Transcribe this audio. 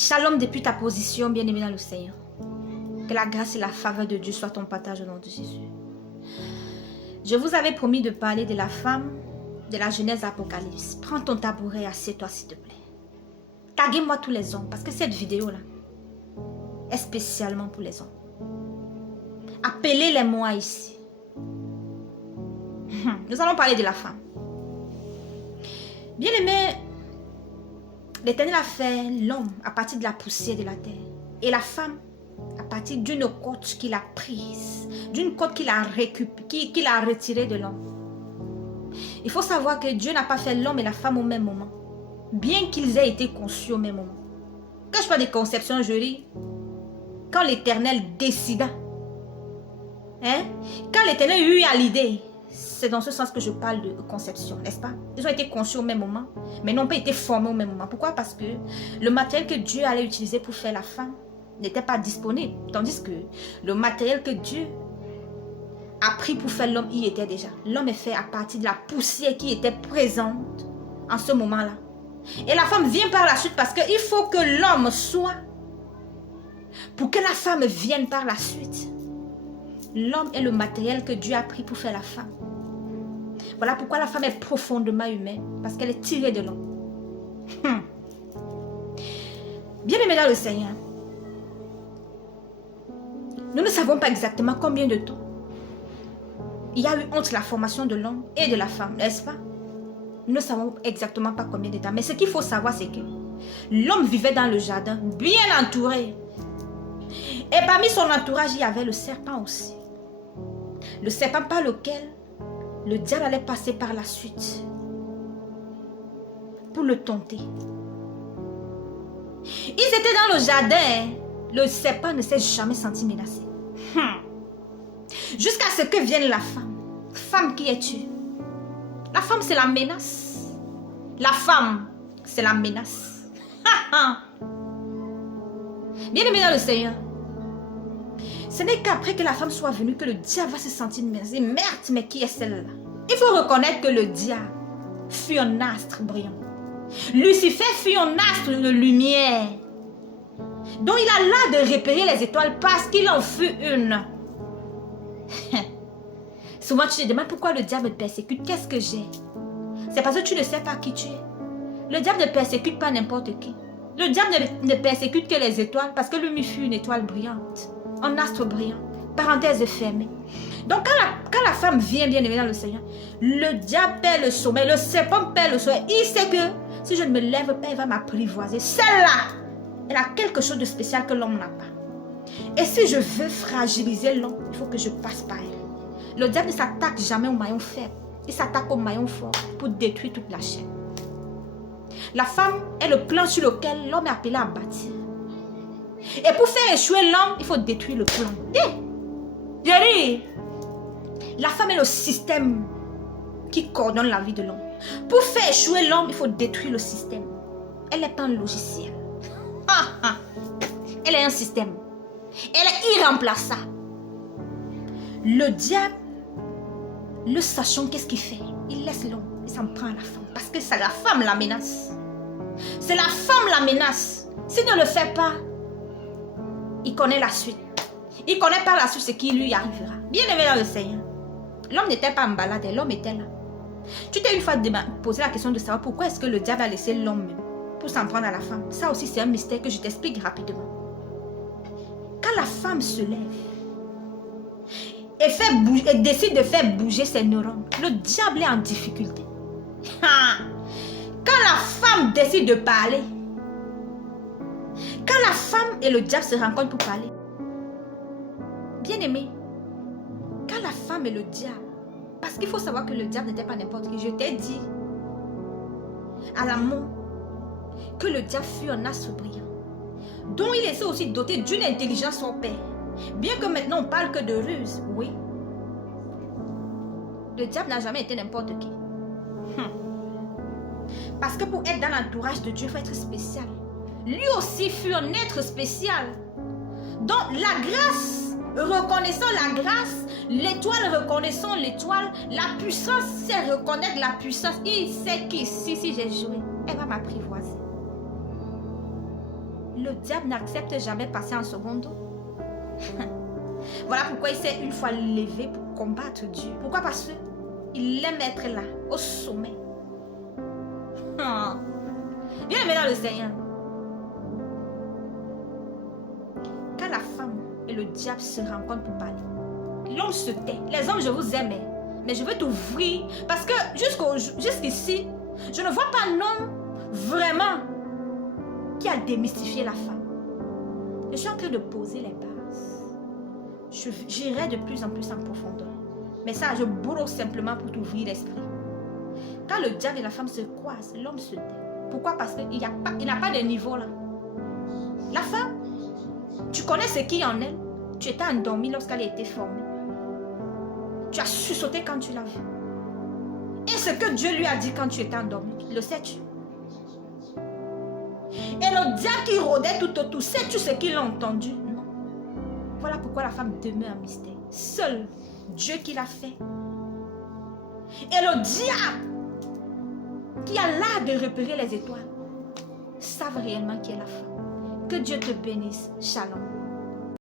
Shalom depuis ta position, bien-aimé dans le Seigneur. Que la grâce et la faveur de Dieu soient ton partage au nom de Jésus. Je vous avais promis de parler de la femme de la Genèse Apocalypse. Prends ton tabouret et assieds-toi s'il te plaît. Taguez-moi tous les hommes parce que cette vidéo-là est spécialement pour les hommes. Appelez-les-moi ici. Nous allons parler de la femme. Bien-aimé, l'Éternel a fait l'homme à partir de la poussière de la terre et la femme à partir d'une côte qu'il a prise, d'une côte qu'il a retirée de l'homme. Il faut savoir que Dieu n'a pas fait l'homme et la femme au même moment, bien qu'ils aient été conçus au même moment. Quand je parle de conception, je dis quand l'Éternel décida, quand l'Éternel eut à l'idée, c'est dans ce sens que je parle de conception, n'est-ce pas? Ils ont été conçus au même moment, mais n'ont pas été formés au même moment. Pourquoi? Parce que le matériel que Dieu allait utiliser pour faire la femme n'était pas disponible. Tandis que le matériel que Dieu a pris pour faire l'homme y était déjà. L'homme est fait à partir de la poussière qui était présente en ce moment-là. Et la femme vient par la suite parce qu'il faut que l'homme soit, pour que la femme vienne par la suite. L'homme est le matériel que Dieu a pris pour faire la femme. Voilà pourquoi la femme est profondément humaine, parce qu'elle est tirée de l'homme. Bien-aimés dans le Seigneur, nous ne savons pas exactement combien de temps il y a eu entre la formation de l'homme et de la femme, n'est-ce pas? Nous ne savons exactement pas combien de temps, mais ce qu'il faut savoir, c'est que l'homme vivait dans le jardin, bien entouré. Et parmi son entourage, il y avait le serpent aussi. Le serpent par lequel le diable allait passer par la suite pour le tenter. Ils étaient dans le jardin. Le serpent ne s'est jamais senti menacé. Jusqu'à ce que vienne la femme. Femme qui es-tu? La femme, c'est la menace. La femme, c'est la menace. Bien-aimé dans le Seigneur, ce n'est qu'après que la femme soit venue que le diable va se sentir menacé. Merde, mais qui est celle-là? Il faut reconnaître que le diable fut un astre brillant. Lucifer fut un astre de lumière, dont il a l'art de repérer les étoiles parce qu'il en fut une. Souvent tu te demandes pourquoi le diable me persécute. Qu'est-ce que j'ai? C'est parce que tu ne sais pas qui tu es. Le diable ne persécute pas n'importe qui. Le diable ne persécute que les étoiles parce que lui fut une étoile brillante. Un astre brillant. Parenthèse fermée. Donc quand la femme vient bien aimée dans le Seigneur, le diable perd le sommeil, le serpent perd le sommeil. Il sait que si je ne me lève pas, il va m'apprivoiser. Celle-là, elle a quelque chose de spécial que l'homme n'a pas. Et si je veux fragiliser l'homme, il faut que je passe par elle. Le diable ne s'attaque jamais au maillon faible. Il s'attaque au maillon fort pour détruire toute la chaîne. La femme est le plan sur lequel l'homme est appelé à bâtir. Et pour faire échouer l'homme, il faut détruire le plan. Je dis, la femme est le système qui coordonne la vie de l'homme. Pour faire échouer l'homme, il faut détruire le système. Elle n'est pas un logiciel. Elle est un système. Elle est irremplaçable. Le diable, le sachant qu'est-ce qu'il fait? Il laisse l'homme et s'en prend à la femme. Parce que c'est la femme la menace. C'est la femme la menace. S'il ne le fait pas, il connaît la suite. Il connaît par la suite ce qui lui arrivera. Bien aimé dans le Seigneur. L'homme n'était pas en balade, l'homme était là. Tu t'es une fois posé la question de savoir pourquoi est-ce que le diable a laissé l'homme même pour s'en prendre à la femme. Ça aussi c'est un mystère que je t'explique rapidement. Quand la femme se lève et décide de faire bouger ses neurones, le diable est en difficulté. Quand la femme décide de parler, quand la femme et le diable se rencontrent pour parler, bien aimé, quand la femme et le diable, parce qu'il faut savoir que le diable n'était pas n'importe qui, je t'ai dit à l'amont que le diable fut un astre brillant, dont il était aussi doté d'une intelligence son père. Bien que maintenant on parle que de ruse, oui. Le diable n'a jamais été n'importe qui. Parce que pour être dans l'entourage de Dieu, il faut être spécial. Lui aussi fut un être spécial. Donc la grâce, reconnaissant la grâce, l'étoile reconnaissant l'étoile, la puissance c'est reconnaître la puissance. Il sait qu'ici, si j'ai joué, elle va m'apprivoiser. le diable n'accepte jamais passer en secondo. Voilà pourquoi il s'est une fois levé pour combattre Dieu. Pourquoi? Parce qu'il aime être là, au sommet. Bien aimé dans le Seigneur. Quand la femme et le diable se rencontrent pour parler, l'homme se tait. Les hommes, je vous aime, mais je veux t'ouvrir parce que jusqu'ici, je ne vois pas un homme vraiment qui a démystifié la femme. Je suis en train de poser les bases. J'irai de plus en plus en profondeur. Mais ça, je bourre simplement pour t'ouvrir l'esprit. Quand le diable et la femme se croisent, l'homme se tait. Pourquoi? Parce qu'il n'a pas de niveau là. La femme, tu connais ce qui en elle. Tu étais endormi lorsqu'elle a été formée. Tu as sursauté quand tu l'as vue. Et ce que Dieu lui a dit quand tu étais endormi, le sais-tu? Et le diable qui rôdait tout autour, sais-tu ce qu'il a entendu? Non. Voilà pourquoi la femme demeure un mystère. Seul Dieu qui l'a fait. Et le diable qui a l'art de repérer les étoiles savent réellement qui est la femme. Que Dieu te bénisse. Shalom.